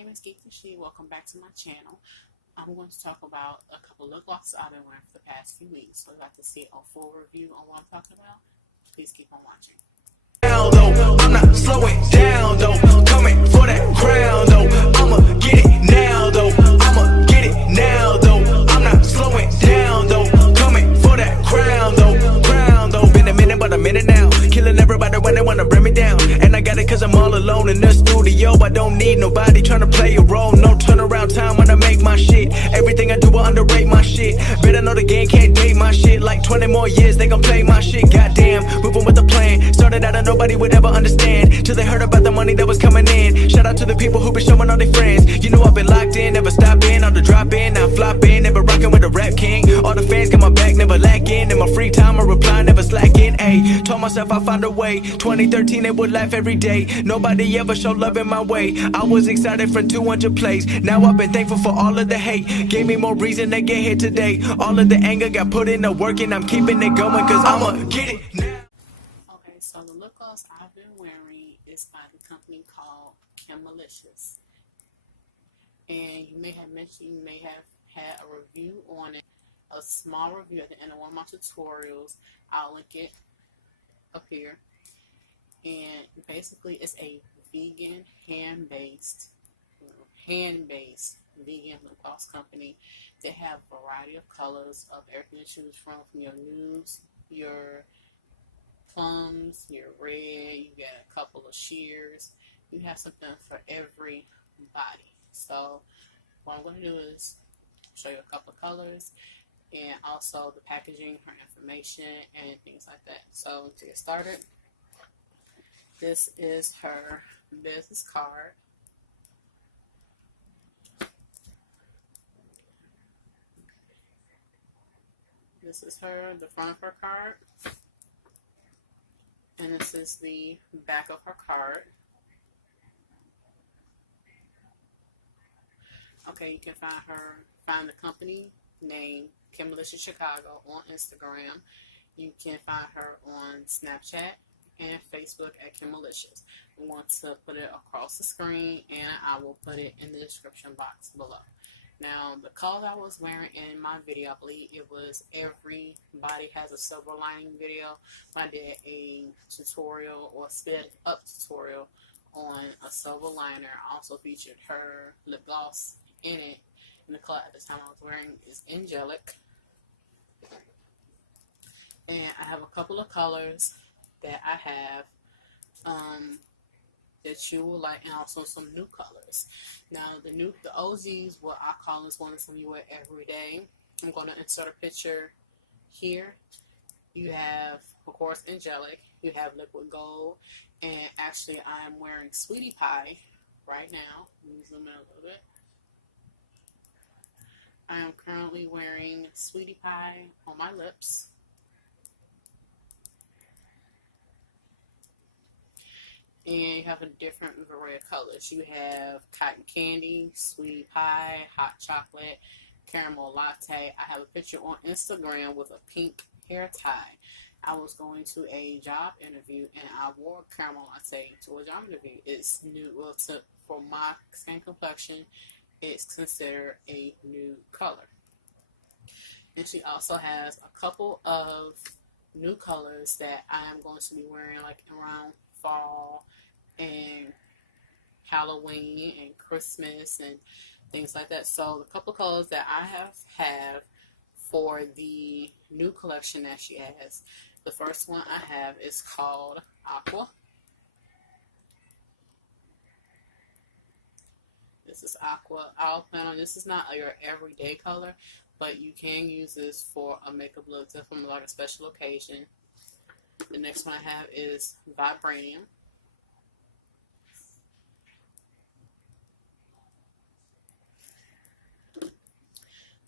name is Geekishly. Welcome back to my channel. I'm going to talk about a couple lip glosses I've been wearing for the past few weeks. So if you'd like to see a full review on what I'm talking about, please keep on watching. I'm not slowing down though, coming for that crown though. I'ma get it now though, I'ma get it now though. I'm not slowing down though, coming for that crown though, crown though. Been a minute but a minute now, killing everybody when they wanna bring me down. And I got it cause I'm all alone in the studio. I don't need nobody trying to play a role. No turnaround time when I make my shit. Everything I do will underrate my shit. Better know the game can't date my shit. Like 20 more years they gon' play my shit. Goddamn, moving with the plan. Started out and nobody would ever understand till they heard about the money that was coming in. Shout out to the people who been showing all their friends. You know I've been locked in, never stopping. On the drop in, now flopping, never rocking with the rap king. All the fans got my back, never lacking. In my free time I reply, never slacking. Ayy, told myself I'd find a way. 2013 they would laugh every day. Nobody ever showed love in my way. I was excited from 200 plays. Now I've been thankful for all of the hate. Gave me more reason to get here today. All of the anger got put in the work and I'm keeping it going cause I'ma get it now. Okay, so the lip gloss I've been wearing is by the company called Kimalicious. And you may have had a review on it, a small review at the end of one of my tutorials. I'll link it up here. And basically it's a vegan hand-based vegan lip gloss company. They have a variety of colors of everything to choose from your nudes, your plums, your red, you get a couple of sheers. You have something for everybody. So what I'm going to do is show you a couple of colors and also the packaging, her information, and things like that. So to get started, this is her business card. This is the front of her card. And this is the back of her card. Okay, you can find the company name, KIMALICIOUSCHICAGO, on Instagram. You can find her on Snapchat and Facebook at Kimalicious. I'm going to put it across the screen and I will put it in the description box below. Now, the color I was wearing in my video, I believe it was Everybody Has a Silver Lining video. I did a tutorial or sped up tutorial on a silver liner. I also featured her lip gloss in it. And the color at this time I was wearing is Angelic. And I have a couple of colors that I have that you will like, and also some new colors. Now the OGs, what I call is one of some you wear every day. I'm going to insert a picture here. You have, of course, Angelic. You have Liquid Gold, and actually I am wearing Sweetie Pie right now. Let me zoom in a little bit. I am currently wearing Sweetie Pie on my lips. And you have a different array of colors. You have Cotton Candy, Sweetie Pie, Hot Chocolate, Caramel Latte. I have a picture on Instagram with a pink hair tie. I was going to a job interview and I wore Caramel Latte to a job interview. It's new, well, for my skin complexion, it's considered a nude color. And she also has a couple of new colors that I am going to be wearing like around fall and Halloween and Christmas and things like that. So the couple of colors that I have for the new collection that she has. The first one I have is called Aqua. This is Aqua. I'll plan on, this is not your everyday color, but you can use this for a makeup look from like a special occasion. The next one I have is Vibranium.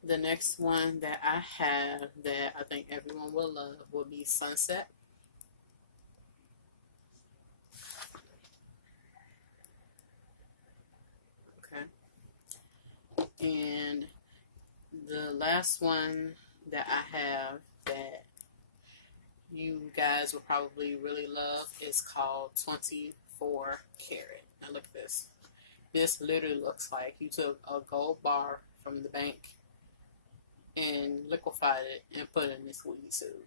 The next one that I have that I think everyone will love will be Sunset. Okay. And the last one that I have that you guys will probably really love is called 24 Karat. Now look at this. This literally looks like you took a gold bar from the bank and liquefied it and put it in this squeegee tube.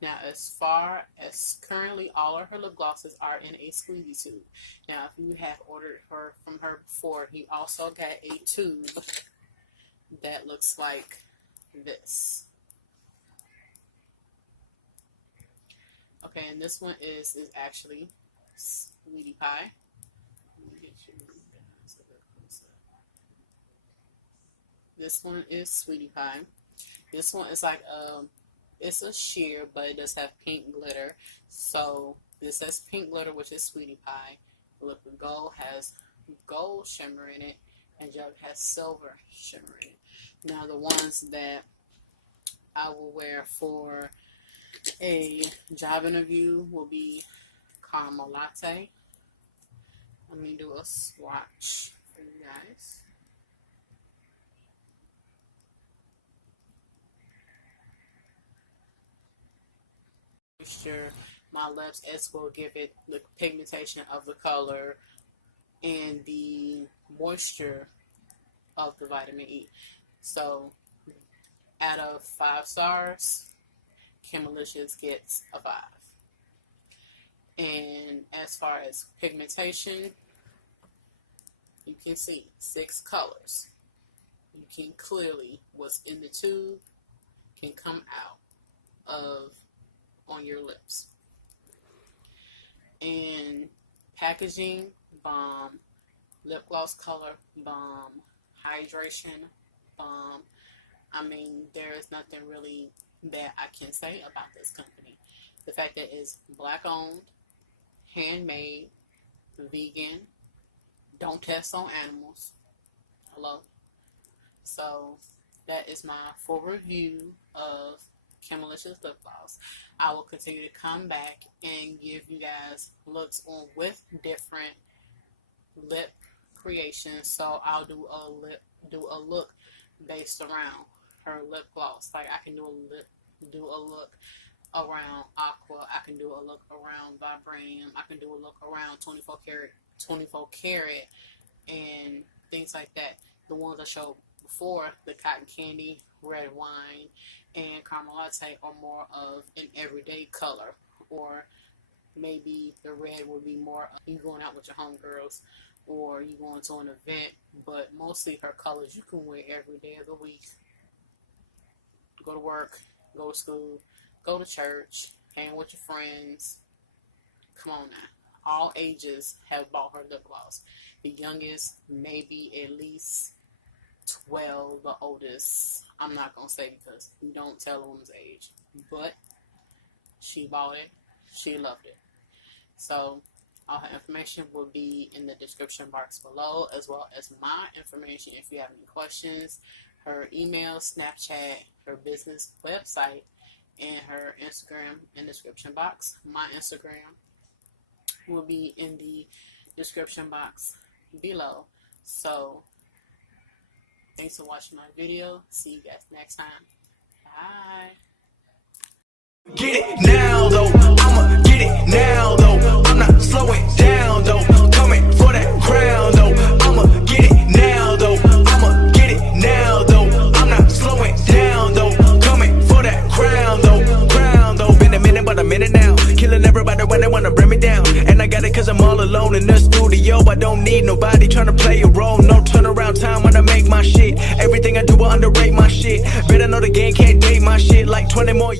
Now, as far as currently all of her lip glosses are in a squeegee tube. Now, if you have ordered her from her before, he also got a tube that looks like this. Okay, and this one is actually Sweetie Pie. This one is Sweetie Pie. This one is like it's a sheer, but it does have pink glitter. So this has pink glitter, which is Sweetie Pie. Liquid Gold has gold shimmer in it, and Jug has silver shimmer in it. Now the ones that I will wear for a job interview will be caramel latte. Let me do a swatch for you guys. Moisture my lips, as will give it the pigmentation of the color and the moisture of the vitamin E. So out of 5 stars, Kimalicious gets a 5. And as far as pigmentation, you can see 6 colors. You can clearly, what's in the tube can come out of on your lips. And packaging, bomb. Lip gloss color, bomb. Hydration, bomb. I mean, there is nothing really that I can say about this company. The fact that it's black owned, handmade, vegan, don't test on animals. Hello. So that is my full review of Kimalicious lip gloss. I will continue to come back and give you guys looks on with different lip creations. So I'll do a look based around her lip gloss. Like I can do a look around aqua. I can do a look around vibranium. I can do a look around 24 karat, and things like that. The ones I showed before, the cotton candy, red wine, and caramel latte are more of an everyday color, or maybe the red would be more of you going out with your homegirls or you going to an event. But mostly her colors you can wear every day of the week. Go to work, go to school, go to church, hang with your friends. Come on now. All ages have bought her lip gloss. The youngest maybe at least 12, the oldest, I'm not going to say because we don't tell a woman's age, but she bought it, she loved it. So all her information will be in the description box below, as well as my information if you have any questions, her email, Snapchat, her business website, and her Instagram in the description box. My Instagram will be in the description box below. So thanks for watching my video. See you guys next time. Bye. Get it now though, I'ma get it now though. I'm not slowing down though, coming for that crown though. I'ma get it now though, I'ma get it now though. I'm not slowing down though, coming for that crown though. Been a minute but a minute now, killing everybody when they wanna bring me down. And I got it cause I'm all alone in the studio. I don't need nobody trying to play a role. No turnaround time when I make my shit. Everything I do will underrate my shit. Better know the game can't date my shit like 20 more